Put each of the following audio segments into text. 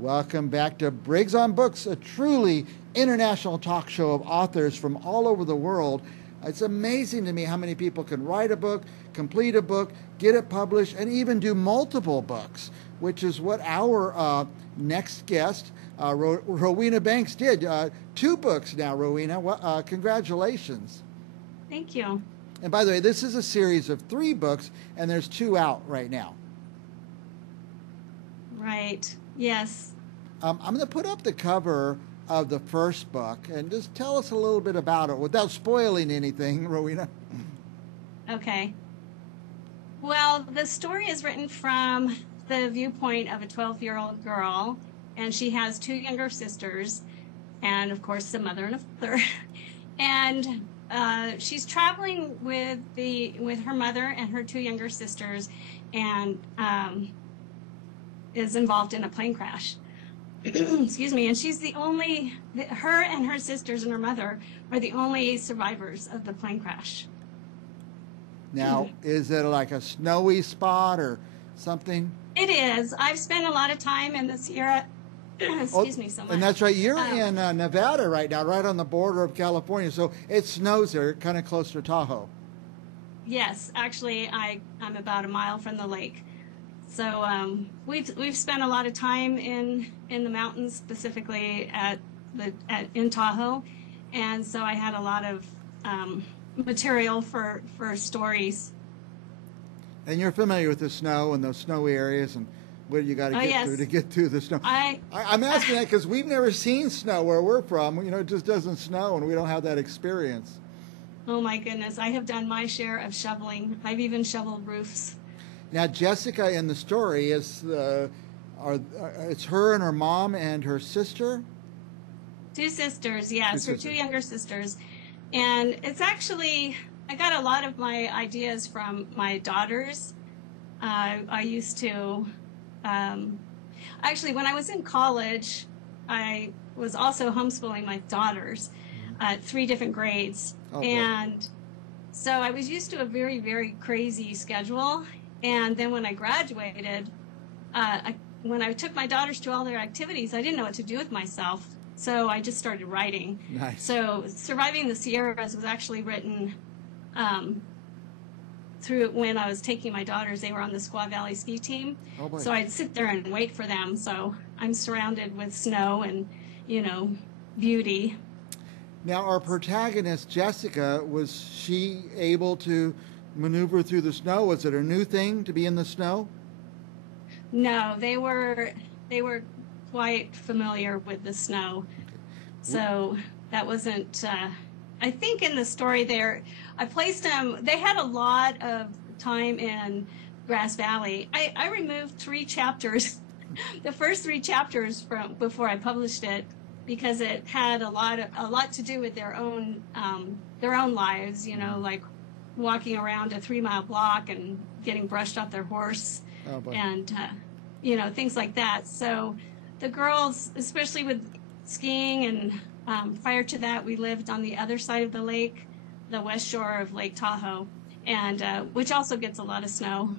Welcome back to Briggs on Books, a truly international talk show of authors from all over the world. It's amazing to me how many people can write a book, complete a book, get it published, and even do multiple books, which is what our next guest, Rowena Banks, did. 2 books now, Rowena. Congratulations. Thank you. And by the way, this is a series of 3 books, and there's 2 out right now. Right. Yes. I'm going to put up the cover of the first book and just tell us a little bit about it without spoiling anything, Rowena. Okay. Well, the story is written from the viewpoint of a 12-year-old girl, and she has 2 younger sisters, and of course, a mother and a father. And she's traveling with her mother and her 2 younger sisters, and is involved in a plane crash. Excuse me. And she's her and her sisters and her mother are the only survivors of the plane crash. Now, is it like a snowy spot or something? It is. I've spent a lot of time in the Sierra. Excuse me so much. And that's right. You're in Nevada right now, right on the border of California. So it snows there, kind of close to Tahoe. Yes. Actually, I'm about a mile from the lake. So we've spent a lot of time in the mountains, specifically in Tahoe, and so I had a lot of material for stories. And you're familiar with the snow and those snowy areas and what you got to get through to get through the snow. I'm asking that because we've never seen snow where we're from. You know, it just doesn't snow, and we don't have that experience. Oh my goodness, I have done my share of shoveling. I've even shoveled roofs. Now, Jessica in the story is it's her and her mom and her sister? 2 sisters, yes, her 2 younger sisters. And it's actually, I got a lot of my ideas from my daughters. I used to, actually, when I was in college, I was also homeschooling my daughters at 3 different grades. Oh, and so I was used to a very, very crazy schedule. And then when I graduated, when I took my daughters to all their activities, I didn't know what to do with myself. So I just started writing. Nice. So Surviving the Sierras was actually written through when I was taking my daughters. They were on the Squaw Valley ski team. Oh, boy. So I'd sit there and wait for them. So I'm surrounded with snow and, beauty. Now, our protagonist, Jessica, was she able to maneuver through the snow? Was it a new thing to be in the snow? No, they were quite familiar with the snow. Okay. So that wasn't, I think in the story there, I placed them, they had a lot of time in Grass Valley. I removed 3 chapters, the first 3 chapters from before I published it, because it had a lot to do with their own lives, like walking around a 3-mile block and getting brushed off their horse, and things like that. So the girls, especially with skiing, and prior to that, we lived on the other side of the lake, the west shore of Lake Tahoe, and which also gets a lot of snow.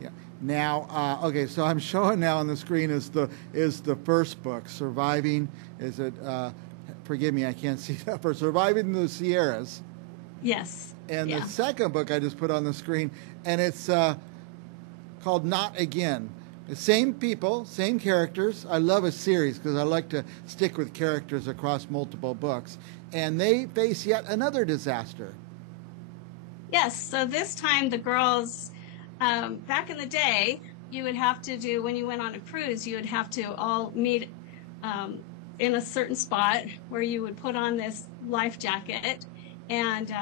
Yeah. Now, okay, so I'm showing now on the screen is the first book, Surviving. Is it? Forgive me, I can't see that. For Surviving the Sierras. Yes. And the second book I just put on the screen, and it's called Not Again. The same people, same characters. I love a series because I like to stick with characters across multiple books. And they face yet another disaster. Yes, so this time the girls, back in the day, you would have to do, when you went on a cruise, you would have to all meet in a certain spot where you would put on this life jacket. And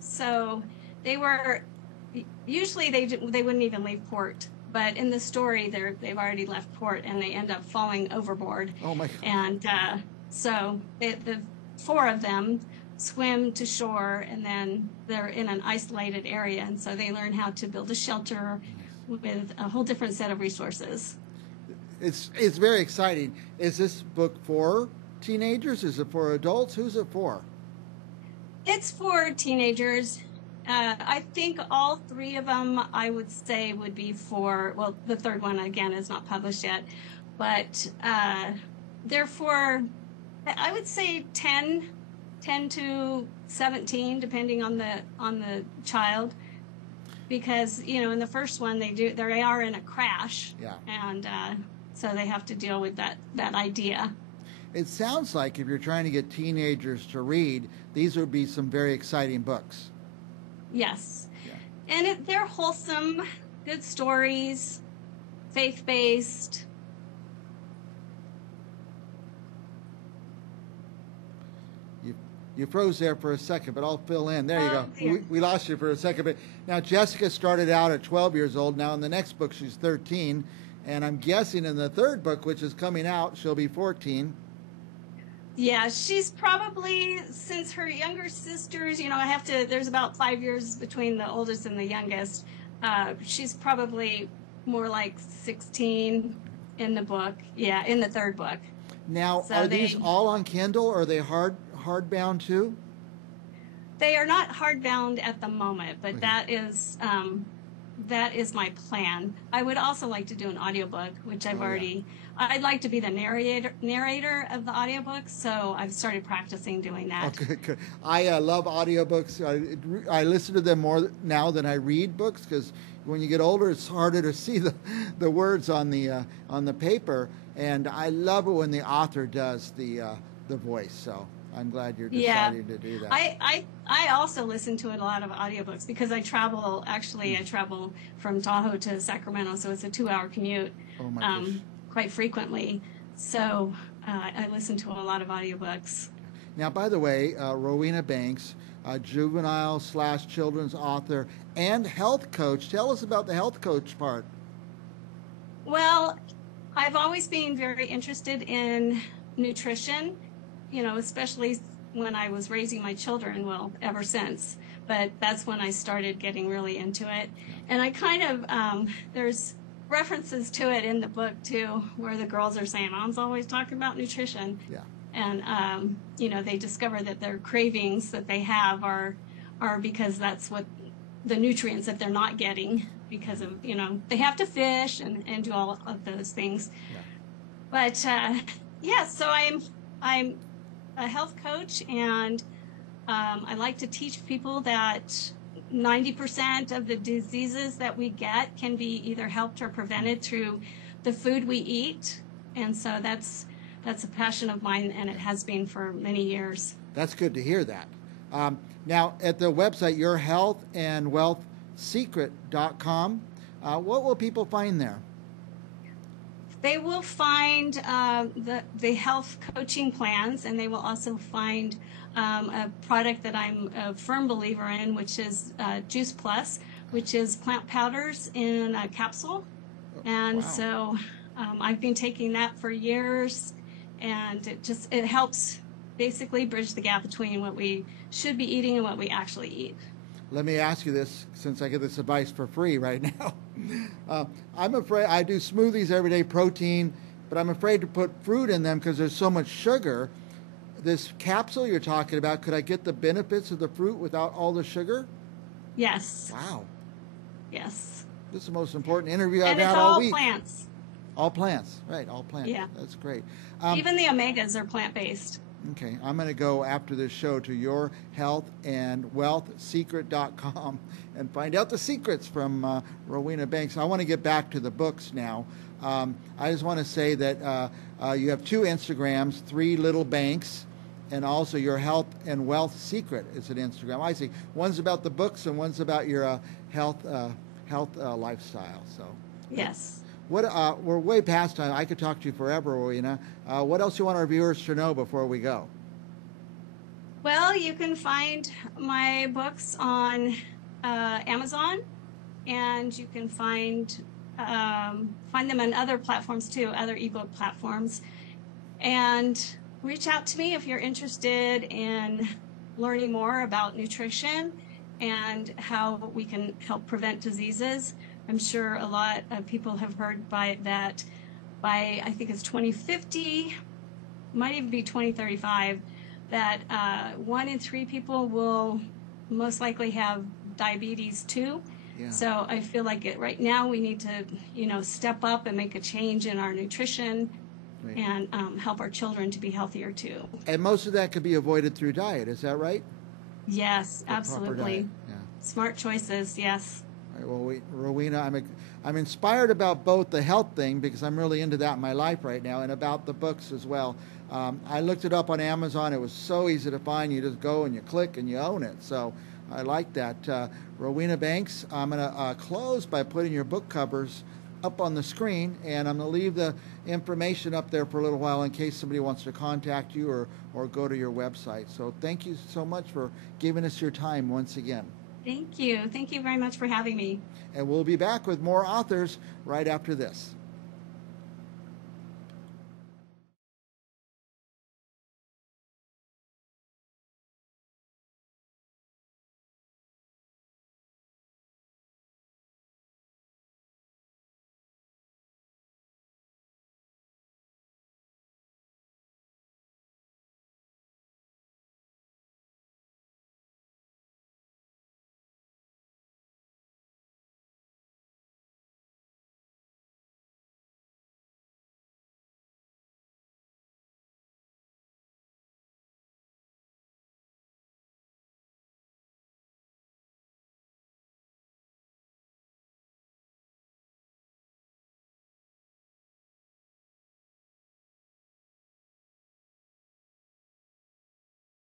so they were, usually they wouldn't even leave port. But in the story, they've already left port and they end up falling overboard. Oh my God. And so the 4 of them swim to shore, and then they're in an isolated area. And so they learn how to build a shelter with a whole different set of resources. It's very exciting. Is this book for teenagers? Is it for adults? Who's it for? It's for teenagers. I think all 3 of them, I would say, would be for, well, the 3rd one, again, is not published yet, but therefore, I would say 10 to 17, depending on the child, because in the first one they are in a crash, Yeah. and so they have to deal with that idea. It sounds like if you're trying to get teenagers to read, these would be some very exciting books. Yes, Yeah. and they're wholesome, good stories, faith-based. You froze there for a second, but I'll fill in. There you go. Dear. We lost you for a second. But now Jessica started out at 12 years old. Now in the next book, she's 13. And I'm guessing in the third book, which is coming out, she'll be 14. Yeah, she's probably, since her younger sisters, there's about 5 years between the oldest and the youngest. She's probably more like 16 in the book. Yeah, in the third book. Now, So are these all on Kindle, or are they hardbound too? They are not hardbound at the moment, but Okay. that is my plan. I would also like to do an audiobook, which I'd like to be the narrator of the audiobook, so I've started practicing doing that. Okay, good. I love audiobooks. I listen to them more now than I read books, because when you get older, it's harder to see the words on the paper. And I love it when the author does the voice. So I'm glad you're deciding to do that. I also listen to a lot of audiobooks because I travel. Actually, I travel from Tahoe to Sacramento, so it's a 2-hour commute. Oh my gosh. Quite frequently. So I listen to a lot of audiobooks. Now, by the way, Rowena Banks, juvenile/children's author and health coach. Tell us about the health coach part. Well, I've always been very interested in nutrition, especially when I was raising my children, well, ever since. But that's when I started getting really into it. And I kind of, there's references to it in the book too, where the girls are saying, Mom's always talking about nutrition. Yeah. And, they discover that their cravings that they have are because that's what the nutrients that they're not getting because of, they have to fish and do all of those things. Yeah. But, so I'm a health coach, and I like to teach people that 90% of the diseases that we get can be either helped or prevented through the food we eat. And so that's a passion of mine, and it has been for many years. That's good to hear that. Now, at the website, yourhealthandwealthsecret.com, what will people find there? They will find the health coaching plans, and they will also find a product that I'm a firm believer in, which is Juice Plus, which is plant powders in a capsule. And Wow. so I've been taking that for years, and it helps basically bridge the gap between what we should be eating and what we actually eat. Let me ask you this, since I get this advice for free right now. I'm afraid I do smoothies every day, protein, but I'm afraid to put fruit in them because there's so much sugar. This capsule you're talking about, could I get the benefits of the fruit without all the sugar? Yes. Wow. Yes. This is the most important interview I've And had it's all all week. plants. All plants, right, all plants. Yeah. That's great. Even the omegas are plant-based. Okay, I'm going to go after this show to yourhealthandwealthsecret.com and find out the secrets from Rowena Banks. I want to get back to the books now. I just want to say that you have 2 Instagrams, 3 Little Banks, and also Your Health and Wealth Secret is an Instagram. I see. One's about the books and one's about your health lifestyle. So Yes. we're way past time. I could talk to you forever, Rowena. What else do you want our viewers to know before we go? Well, you can find my books on Amazon, and you can find them on other platforms too, other ebook platforms. And reach out to me if you're interested in learning more about nutrition and how we can help prevent diseases. I'm sure a lot of people have heard by I think it's 2050, might even be 2035, that 1 in 3 people will most likely have diabetes too. Yeah. So I feel like right now we need to, step up and make a change in our nutrition Right. and help our children to be healthier too. And most of that could be avoided through diet. Is that right? Yes, The proper diet. absolutely. Yeah. Smart choices, yes. All right, well, Rowena, I'm inspired about both the health thing because I'm really into that in my life right now, and about the books as well. I looked it up on Amazon. It was so easy to find. You just go and you click and you own it. So I like that. Rowena Banks, I'm going to close by putting your book covers up on the screen, and I'm going to leave the information up there for a little while in case somebody wants to contact you or go to your website. So thank you so much for giving us your time once again. Thank you. Thank you very much for having me. And we'll be back with more authors right after this.